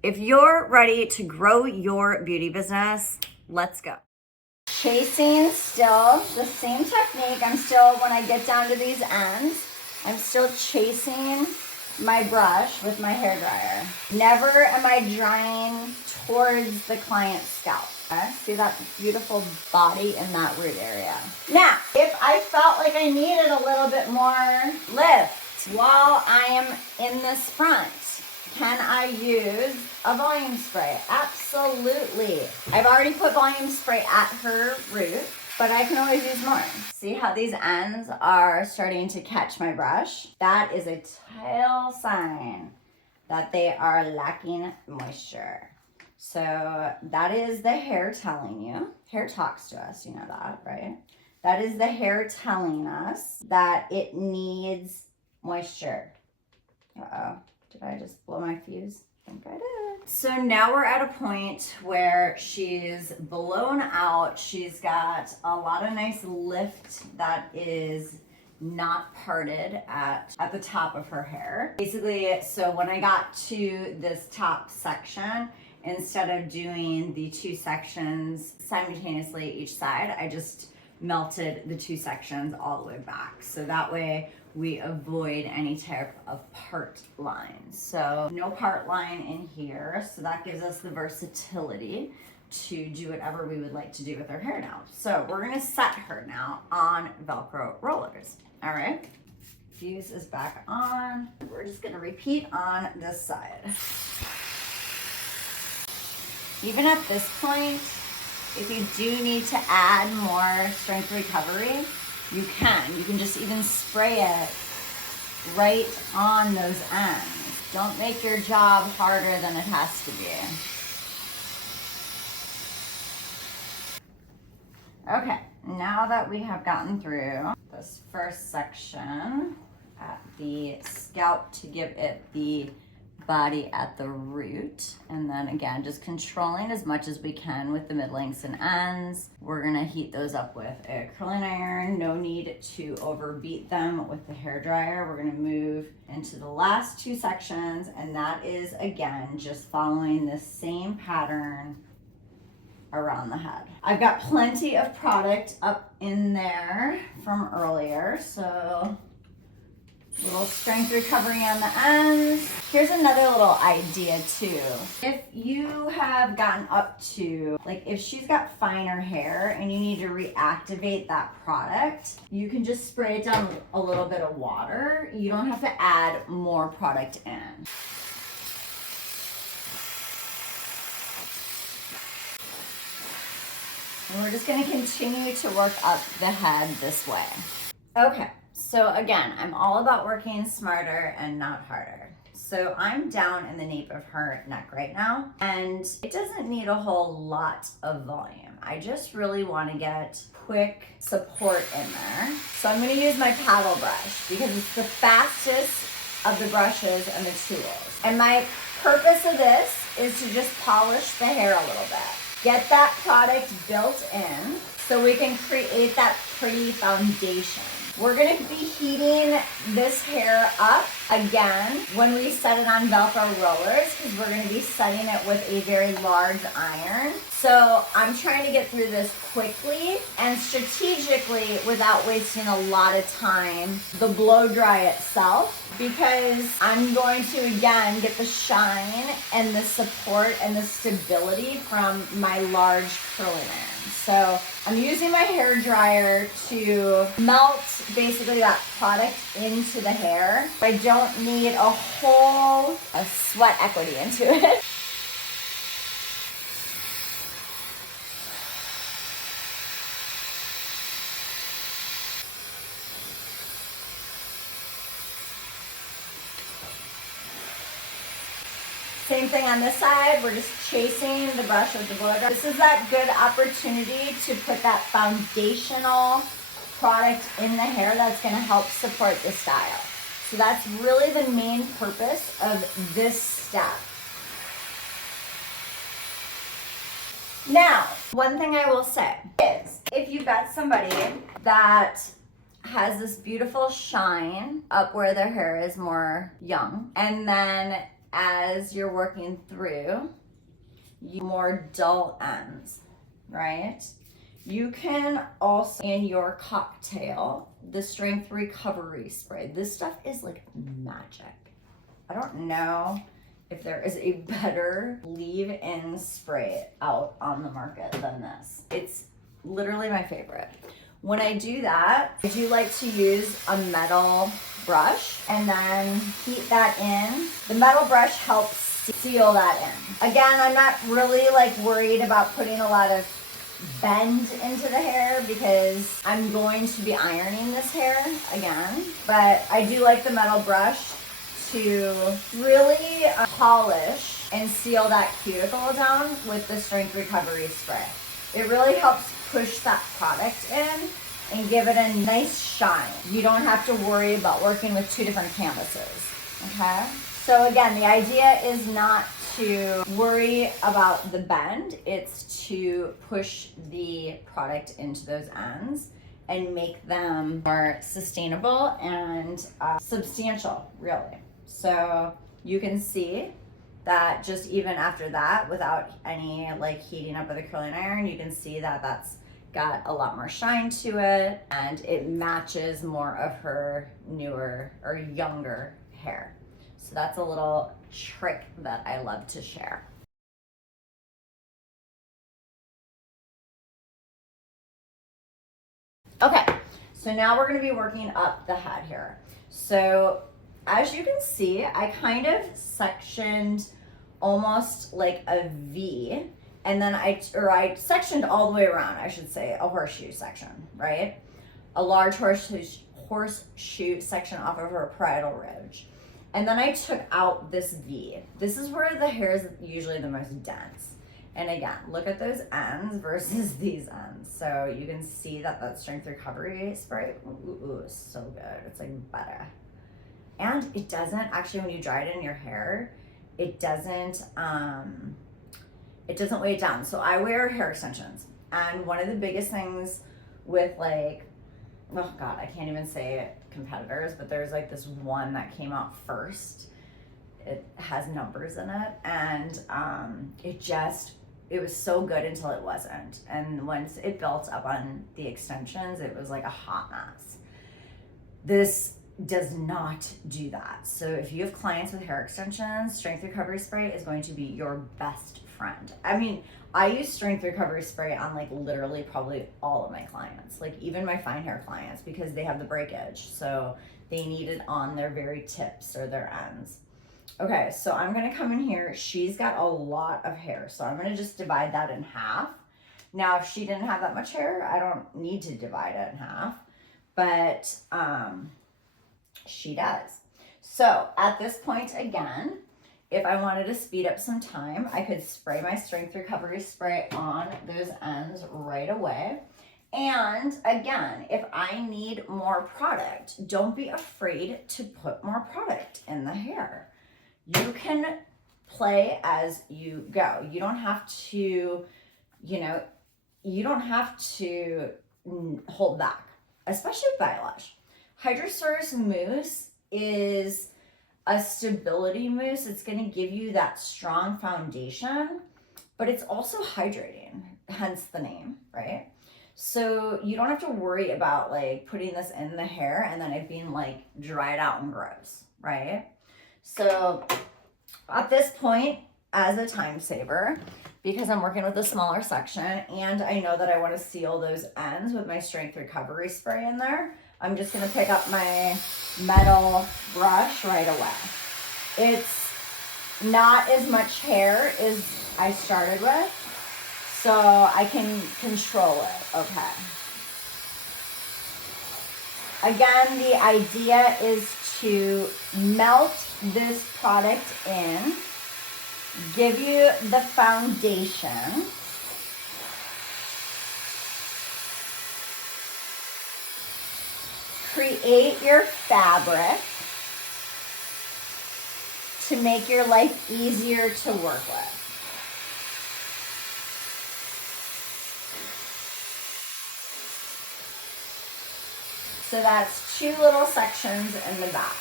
If you're ready to grow your beauty business, let's go. Chasing still, the same technique. I'm still, when I get down to these ends, I'm still chasing my brush with my hairdryer. Never am I drying towards the client's scalp. Okay? See that beautiful body in that root area. Now, if I felt like I needed a little bit more lift while I am in this front, can I use a volume spray? Absolutely. I've already put volume spray at her root, but I can always use more. See how these ends are starting to catch my brush? That is a tell sign that they are lacking moisture. So that is the hair telling you. Hair talks to us, you know that, right? That is the hair telling us that it needs moisture. Uh-oh. Did I just blow my fuse? I think I did. So now we're at a point where she's blown out. She's got a lot of nice lift that is not parted at the top of her hair. Basically, so when I got to this top section, instead of doing the two sections simultaneously each side, I just melted the two sections all the way back. So that way we avoid any type of part lines. So no part line in here. So that gives us the versatility to do whatever we would like to do with our hair now. So we're gonna set her now on Velcro rollers. All right, fuse is back on. We're just gonna repeat on this side. Even at this point, if you do need to add more strength recovery, you can just even spray it right on those ends. Don't make your job harder than it has to be. Okay, now that we have gotten through this first section at the scalp to give it the body at the root, and then again just controlling as much as we can with the mid lengths and ends. We're gonna heat those up with a curling iron. No need to overbeat them with the hair dryer. We're gonna move into the last two sections, and that is again just following the same pattern around the head. I've got plenty of product up in there from earlier, so little strength recovery on the ends. Here's another little idea too. If you have gotten up to, like if she's got finer hair and you need to reactivate that product, you can just spray it down with a little bit of water. You don't have to add more product in. And we're just gonna continue to work up the head this way. Okay. So again, I'm all about working smarter and not harder. So I'm down in the nape of her neck right now, and it doesn't need a whole lot of volume. I just really want to get quick support in there. So I'm going to use my paddle brush because it's the fastest of the brushes and the tools. And my purpose of this is to just polish the hair a little bit. Get that product built in so we can create that pretty foundation. We're gonna be heating this hair up again when we set it on Velcro rollers, because we're gonna be setting it with a very large iron. So I'm trying to get through this quickly and strategically without wasting a lot of time, the blow dry itself, because I'm going to again get the shine and the support and the stability from my large curling iron. So I'm using my hair dryer to melt basically that product into the hair. I don't need a whole sweat equity into it. Same thing on this side, we're just chasing the brush with the blow dry. This is that good opportunity to put that foundational product in the hair that's gonna help support the style. So that's really the main purpose of this step. Now, one thing I will say is, if you've got somebody that has this beautiful shine up where their hair is more young, and then as you're working through, more dull ends, right? You can also, in your cocktail, the strength recovery spray. This stuff is like magic. I don't know if there is a better leave-in spray out on the market than this. It's literally my favorite. When I do that, I do like to use a metal brush and then heat that in. The metal brush helps seal that in. Again, I'm not really like worried about putting a lot of bend into the hair because I'm going to be ironing this hair again, but I do like the metal brush to really polish and seal that cuticle down with the strength recovery spray. It really helps push that product in and give it a nice shine. You don't have to worry about working with two different canvases, okay? So again, the idea is not to worry about the bend, it's to push the product into those ends and make them more sustainable and substantial, really. So you can see that just even after that, without any like heating up of the curling iron, you can see that that's got a lot more shine to it and it matches more of her newer or younger hair. So that's a little trick that I love to share. Okay, so now we're gonna be working up the head here. So as you can see, I kind of sectioned almost like a V, and then I sectioned all the way around, I should say, a horseshoe section, right? A large horseshoe section off of her parietal ridge. And then I took out this V. This is where the hair is usually the most dense. And again, look at those ends versus these ends. So you can see that that strength recovery spray, ooh, is so good. It's like butter. And it doesn't, actually when you dry it in your hair, it doesn't weigh it down. So I wear hair extensions. And one of the biggest things with like, oh God, I can't even say competitors, but there's like this one that came out first. It has numbers in it, and it was so good until it wasn't. And once it built up on the extensions, it was like a hot mess. This does not do that. So if you have clients with hair extensions, strength recovery spray is going to be your best friend. I mean, I use strength recovery spray on like literally probably all of my clients, like even my fine hair clients, because they have the breakage. So they need it on their very tips or their ends. Okay, so I'm gonna come in here. She's got a lot of hair, so I'm gonna just divide that in half. Now, if she didn't have that much hair, I don't need to divide it in half, but she does. So at this point, again, if I wanted to speed up some time, I could spray my strength recovery spray on those ends right away. And again, if I need more product, don't be afraid to put more product in the hair. You can play as you go. You don't have to, you don't have to hold back, especially with eyelash. Hydrosaurus mousse is a stability mousse. It's going to give you that strong foundation, but it's also hydrating, hence the name, right? So you don't have to worry about like putting this in the hair and then it being like dried out and gross, right? So at this point, as a time saver, because I'm working with a smaller section and I know that I want to seal those ends with my strength recovery spray in there, I'm just going to pick up my metal brush right away. It's not as much hair as I started with, so I can control it, okay? Again, the idea is to melt this product in, give you the foundation, create your fabric to make your life easier to work with. So that's 2 little sections in the back.